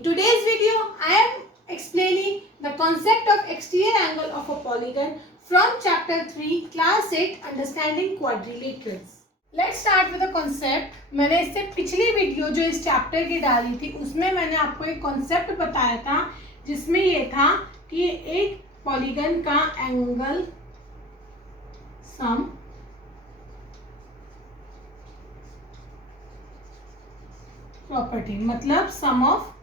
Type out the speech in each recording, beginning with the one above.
In today's video, I am explaining the concept of exterior angle of a polygon from chapter 3, class 8, understanding quadrilaterals. Let's start with the concept. मैंने इससे पिछली video जो इस chapter की डाली थी उसमें मैंने आपको एक कॉन्सेप्ट बताया था जिसमें ये था कि एक पॉलीगन का एंगल सम प्रॉपर्टी मतलब सम ऑफ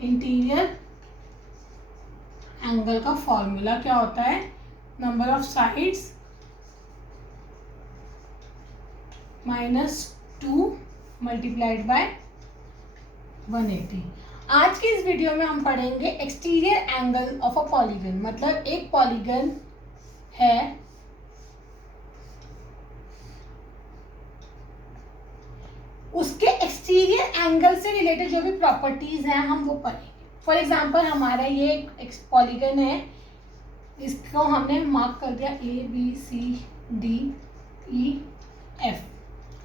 इंटीरियर एंगल का फॉर्मूला क्या होता है, number of sides -2 multiplied by 180। आज की इस वीडियो में हम पढ़ेंगे exterior angle of a polygon. मतलब एक पॉलीगन है उसके एक्सटीरियर एंगल से रिलेटेड जो भी प्रॉपर्टीज हैं हम वो पढ़ेंगे। फॉर एग्जाम्पल हमारा ये एक पॉलीगन है, इसको हमने मार्क कर दिया ABCDEF,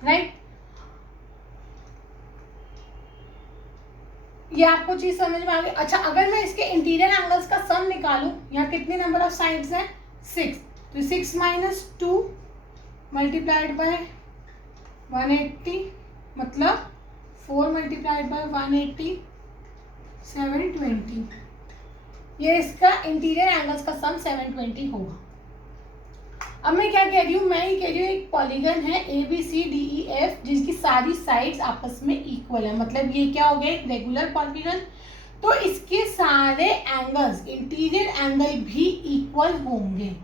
राइट। ये आपको चीज समझ में आ गई। अच्छा, अगर मैं इसके इंटीरियर एंगल्स का सम निकालूं, यहाँ कितने नंबर ऑफ साइड्स हैं 6, तो 6 - 2 मल्टीप्लाइड बाय 180 मतलब 4 मल्टीप्लाइड बाय 180 720। ये इसका इंटीरियर एंगल्स का सम 720 होगा। अब मैं क्या कह रही हूँ, मैं ये कह रही हूँ एक पॉलीगन है ABCDEF जिसकी सारी साइड्स आपस में इक्वल है। मतलब ये क्या हो गया, एक रेगुलर पॉलीगन, तो इसके सारे एंगल्स इंटीरियर एंगल भी इक्वल होंगे।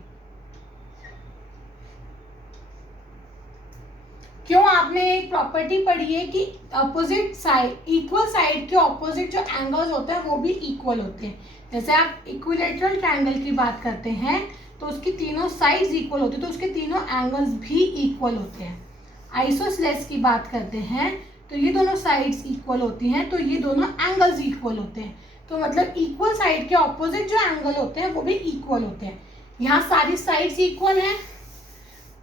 क्यों? आपने एक प्रॉपर्टी पढ़ी है कि अपोजिट साइड, इक्वल साइड के ऑपोजिट जो एंगल्स होते हैं वो भी इक्वल होते हैं। जैसे आप इक्विलैटरल ट्रायंगल की बात करते हैं तो उसकी तीनों साइड्स इक्वल होती है, तो उसके तीनों एंगल्स भी इक्वल होते हैं। आइसोसेलेस की बात करते हैं तो ये दोनों साइड्स इक्वल होती हैं, तो ये दोनों एंगल्स इक्वल होते हैं। तो मतलब इक्वल साइड के ऑपोजिट जो एंगल होते हैं वो भी इक्वल होते हैं। यहाँ सारी साइड्स इक्वल हैं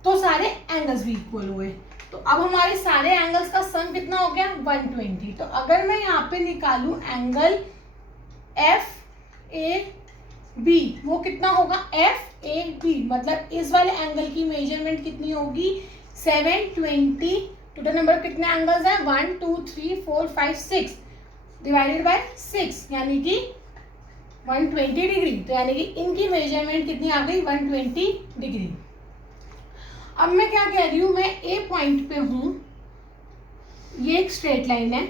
तो सारे एंगल्स भी इक्वल हुए। तो अब हमारे सारे एंगल्स का सम कितना हो गया 120। तो अगर मैं यहाँ पे निकालूं एंगल FAB, वो कितना होगा FAB, मतलब इस वाले एंगल की मेजरमेंट कितनी होगी 720। टोटल नंबर कितने एंगल्स हैं 1 2 3 4 5 6 डिवाइडेड बाय 6 यानी कि 120 डिग्री। तो यानी कि इनकी मेजरमेंट कितनी आ गई 120 डिग्री। अब मैं क्या कह रही हूँ, मैं ए पॉइंट पे हूँ, ये एक स्ट्रेट लाइन है,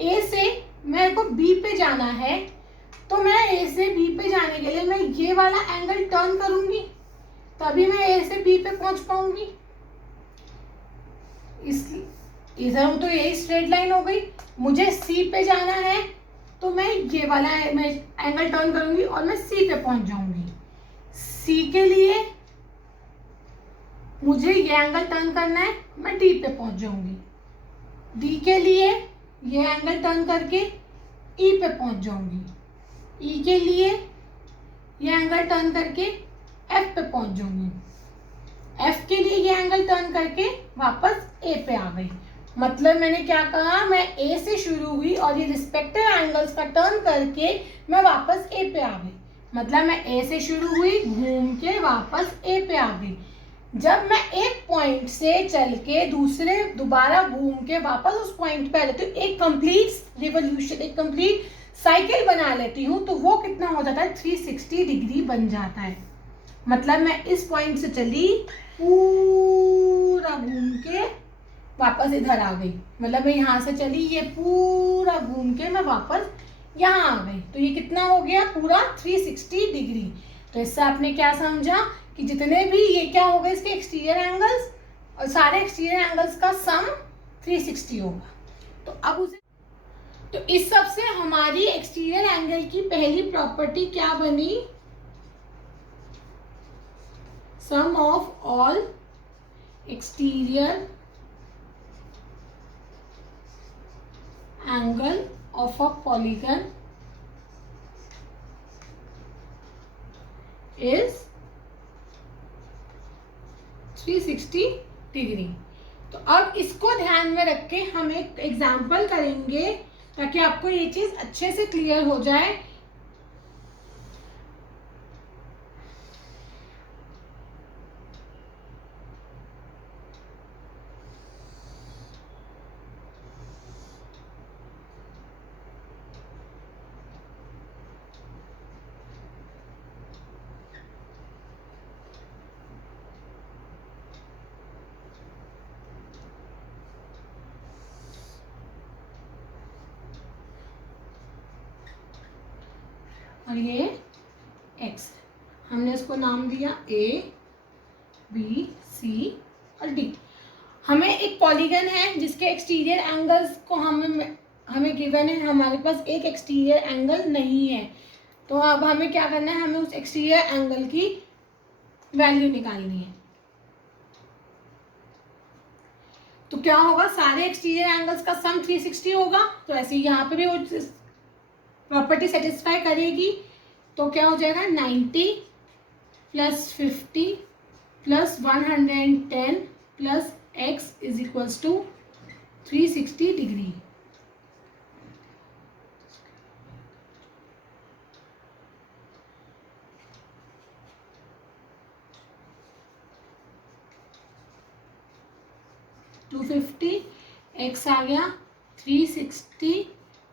ए से मेरे को बी पे जाना है, तो मैं ए से बी पे जाने के लिए मैं ये वाला एंगल टर्न करूंगी तभी मैं ए से बी पे पहुंच पाऊंगी। इधर तो यही स्ट्रेट लाइन हो गई। मुझे सी पे जाना है तो मैं ये वाला मैं एंगल टर्न करूंगी और मैं सी पे पहुंच जाऊंगी। सी के लिए मुझे ये एंगल टर्न करना है, मैं डी पे पहुंच जाऊंगी। डी के लिए ये एंगल टर्न करके ई पे पहुंच जाऊंगी। ई के लिए ये एंगल टर्न करके एफ पे पहुंच जाऊंगी। एफ के लिए ये एंगल टर्न करके वापस ए पे आ गई। मतलब मैंने क्या कहा, मैं ए से शुरू हुई और ये रिस्पेक्टिव एंगल्स का टर्न करके मैं वापस ए पे आ गई। मतलब मैं ए से शुरू हुई, घूम के वापस ए पे आ गई। जब मैं एक पॉइंट से चल के दूसरे दोबारा घूम के वापस उस पॉइंट पे आ जाती हूँ, एक कंप्लीट रिवॉल्यूशन, एक कंप्लीट साइकिल बना लेती हूँ, तो वो कितना हो जाता है 360 डिग्री बन जाता है। मतलब मैं इस पॉइंट से चली, पूरा घूम के वापस इधर आ गई। मतलब मैं यहाँ से चली, ये पूरा घूम के मैं वापस यहाँ आ गई, तो ये कितना हो गया पूरा 360 डिग्री। तो इससे आपने क्या समझा कि जितने भी ये क्या होगा इसके एक्सटीरियर एंगल्स और सारे एक्सटीरियर एंगल्स का सम 360 होगा। तो अब उसे, तो इस सब से हमारी एक्सटीरियर एंगल की पहली प्रॉपर्टी क्या बनी, sum of all exterior angle of a polygon is 360 degree. तो अब इसको ध्यान में रख के हम एक एग्जाम्पल करेंगे ताकि आपको ये चीज अच्छे से क्लियर हो जाए। और ये x, हमने इसको नाम दिया a, b, c और d। हमें एक पॉलीगन है जिसके एक्सटीरियर एंगल्स को हमें गिवन है, हमारे पास एक एक्सटीरियर एंगल नहीं है। तो अब हमें क्या करना है, हमें उस एक्सटीरियर एंगल की वैल्यू निकालनी है। तो क्या होगा, सारे एक्सटीरियर एंगल्स का सम 360 होगा। तो ऐसे ही यहाँ पे भी वो प्रॉपर्टी सेटिस्फाई करेगी। तो क्या हो जाएगा, 90 plus 50 plus 110 plus x is equals to 360 degree. x आ गया 360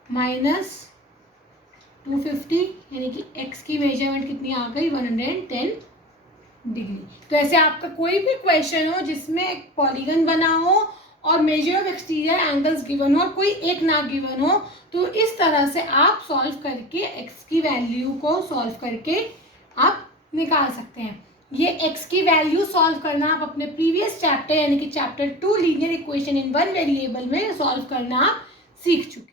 माइनस 250, यानी कि x की मेजरमेंट कितनी आ गई, 110 डिग्री। तो ऐसे आपका कोई भी क्वेश्चन हो जिसमें एक पॉलीगन बना हो और measure of exterior angles given हो और कोई एक ना गिवन हो, तो इस तरह से आप सॉल्व करके x की वैल्यू को सॉल्व करके आप निकाल सकते हैं। ये x की वैल्यू सॉल्व करना आप अपने प्रीवियस चैप्टर यानी कि chapter 2 linear equation in one variable में सॉल्व करना आप सीख चुके।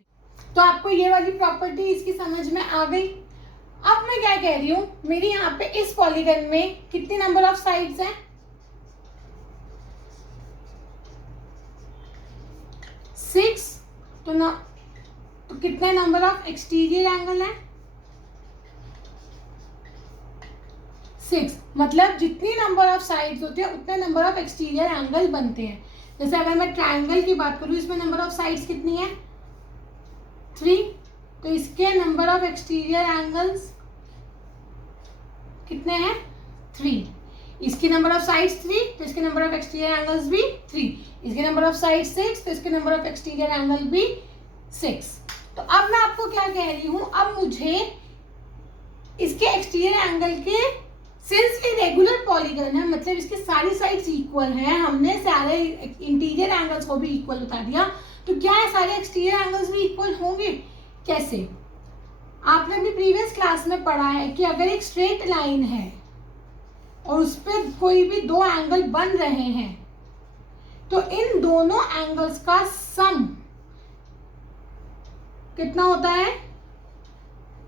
तो आपको ये वाली प्रॉपर्टी इसकी समझ में आ गई। अब मैं क्या कह रही हूं, मेरी यहाँ पे इस पॉलीगन में कितने नंबर ऑफ साइड्स हैं, 6। तो कितने नंबर ऑफ एक्सटीरियर एंगल हैं, 6। मतलब जितनी नंबर ऑफ साइड्स होती है उतने नंबर ऑफ एक्सटीरियर एंगल बनते हैं। जैसे अगर मैं ट्रायंगल की बात करूं, इसमें नंबर ऑफ साइड्स कितनी है, 3। तो इसके नंबर ऑफ एक्सटीरियर एंगल्स कितने हैं, 3। इसकी नंबर ऑफ साइड्स 3, तो इसके नंबर ऑफ एक्सटीरियर एंगल्स भी 3। इसके नंबर ऑफ साइड्स 6, तो इसके नंबर ऑफ एक्सटीरियर एंगल भी 6। तो अब मैं आपको क्या कह रही हूं, अब मुझे इसके एक्सटीरियर एंगल के, सिंस ये रेगुलर पॉलीगन है मतलब इसके सारी साइड्स इक्वल हैं, हमने सारे इंटीरियर एंगल्स को भी इक्वल बता दिया, तो क्या है सारे एक्सटीरियर एंगल्स भी इक्वल होंगे। कैसे, आपने अपनी प्रीवियस क्लास में पढ़ा है कि अगर एक स्ट्रेट लाइन है और उस पर कोई भी दो एंगल बन रहे हैं तो इन दोनों एंगल्स का सम कितना होता है,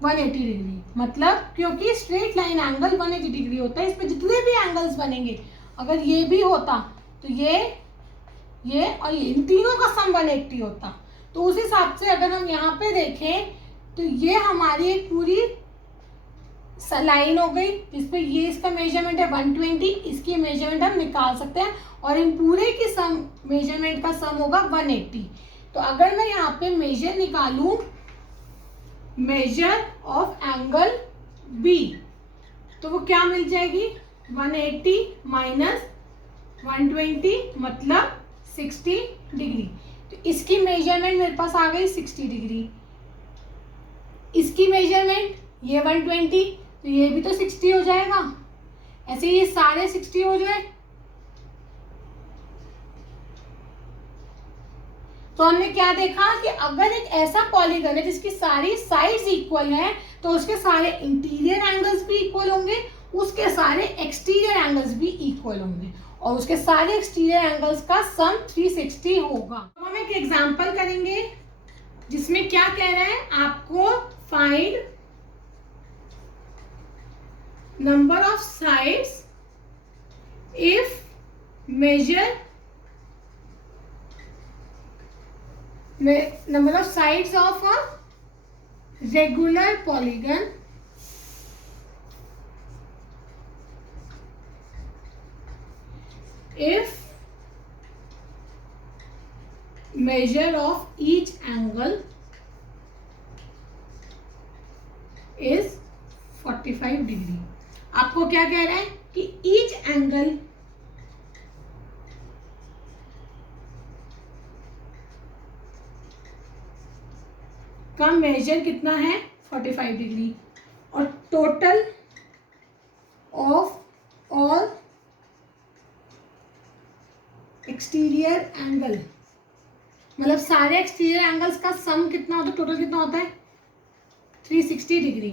180 डिग्री। मतलब क्योंकि स्ट्रेट लाइन एंगल 180 डिग्री होता है, इस पे जितने भी एंगल्स बनेंगे, अगर ये भी होता तो ये और ये, इन तीनों का सम 180 होता। तो उस हिसाब से अगर हम यहाँ पे देखें तो ये हमारी एक पूरी लाइन हो गई जिसपे ये इसका मेजरमेंट है 120, इसकी मेजरमेंट हम निकाल सकते हैं और इन पूरे की सम मेजरमेंट का सम होगा 180। तो अगर मैं यहाँ पे मेजर निकालूं, मेजर ऑफ एंगल बी, तो वो क्या मिल जाएगी, 180 माइनस 120 मतलब 60 डिग्री। तो इसकी मेजरमेंट मेरे पास आ गई 60 डिग्री, इसकी मेजरमेंट ये 120, तो ये भी तो 60 हो जाएगा। ऐसे ये सारे 60 हो जाए। तो हमने क्या देखा कि अगर एक ऐसा पॉलीगन है जिसकी सारी साइड्स इक्वल हैं तो उसके सारे इंटीरियर एंगल्स भी इक्वल होंगे, उसके सारे एक्सटीरियर एंगल्स भी इक्वल होंगे और उसके सारे एक्सटीरियर एंगल्स का सम 360 होगा। तो हम एक एग्जांपल करेंगे जिसमें क्या कह रहा है, आपको find number of sides if measure number of sides of a regular polygon if measure of each angle is 45 degree. आपको क्या कह रहा है कि ईच एंगल का मेजर कितना है 45 डिग्री और total of all exterior angle, मतलब सारे एक्सटीरियर एंगल्स का सम कितना होता है, टोटल कितना होता है 360 डिग्री।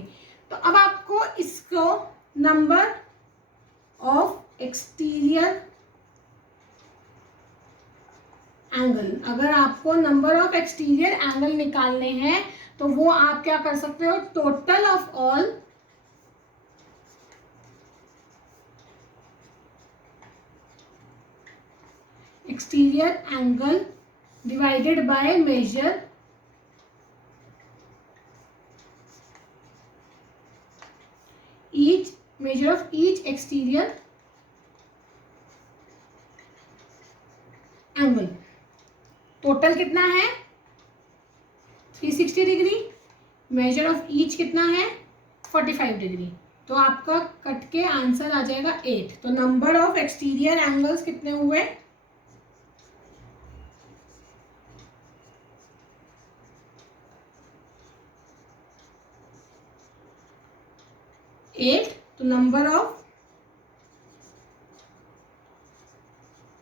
तो अब आपको इसको नंबर ऑफ एक्सटीरियर एंगल, अगर आपको नंबर ऑफ एक्सटीरियर एंगल निकालने हैं तो वो आप क्या कर सकते हो, total of all exterior angle divided by measure of each exterior angle. Total कितना है 360 डिग्री, मेजर ऑफ ईच कितना है 45 डिग्री। तो आपका कट के आंसर आ जाएगा 8। तो नंबर ऑफ एक्सटीरियर एंगल्स कितने हुए 8। तो नंबर ऑफ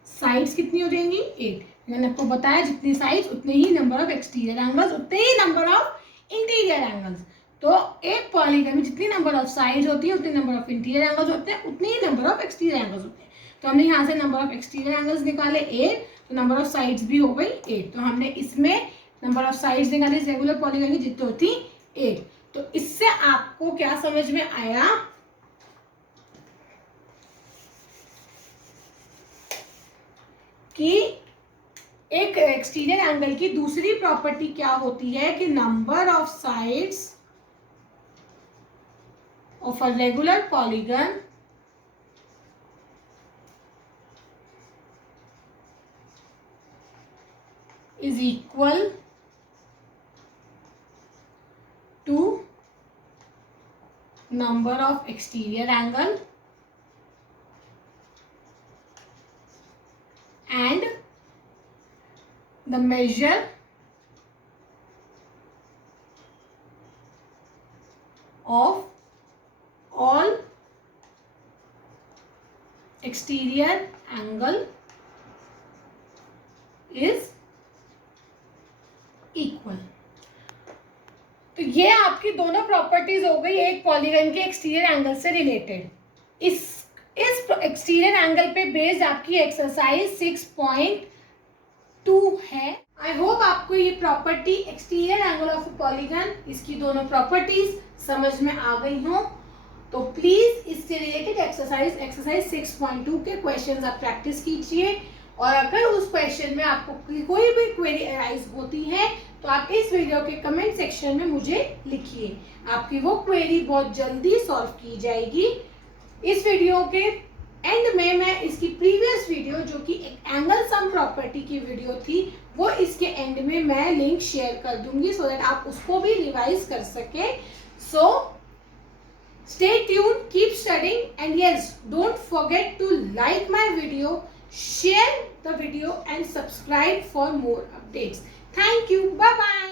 साइड्स कितनी हो जाएंगी 8। मैंने आपको बताया जितनी साइड्स उतने ही नंबर ऑफ एक्सटीरियर एंगल्स, उतने ही नंबर ऑफ इंटीरियर एंगल्स। तो एक पॉलीगन में जितनी नंबर ऑफ साइड्स होती है उतनी नंबर ऑफ इंटीरियर एंगल्स होते हैं, उतनी ही नंबर ऑफ एक्सटीरियर एंगल्स होते हैं। तो हमने यहाँ से नंबर ऑफ एक्सटीरियर एंगल्स निकाले 8, तो नंबर ऑफ साइड्स भी हो गई 8। तो हमने इसमें नंबर ऑफ साइड्स निकाली रेगुलर पॉलीगन की जितनी होती 8। तो इससे आपको क्या समझ में आया कि एक एक्सटीरियर एंगल की दूसरी प्रॉपर्टी क्या होती है कि number of sides of a regular polygon is equal to number of exterior angle and the measure of all exterior angle is equal. तो ये आपकी दोनों प्रॉपर्टीज हो गई एक पॉलीगन के एक्सटीरियर एंगल से रिलेटेड। इस एक्सटीरियर एंगल पे बेस्ड आपकी एक्सरसाइज 6.2 है। आई होप आपको ये property exterior angle of polygon, इसकी दोनों प्रॉपर्टीज समझ में आ गई हो। तो प्लीज इससे रिलेटेड एक्सरसाइज 6.2 के क्वेश्चंस आप प्रैक्टिस कीजिए और अगर उस क्वेश्चन में आपको कोई भी क्वेरी अराइज होती है तो आप इस वीडियो के कमेंट सेक्शन में मुझे लिखिए, आपकी वो क्वेरी बहुत जल्दी सॉल्व की जाएगी। इस वीडियो के एंड में मैं इसकी प्रीवियस वीडियो जो कि एक एंगल सम प्रॉपर्टी की वीडियो थी वो इसके एंड में मैं लिंक शेयर कर दूंगी सो दैट आप उसको भी रिवाइज कर सके। सो stay tuned, keep studying, and yes, don't forget to like my video, share the video and subscribe for more updates. Thank you. Bye bye.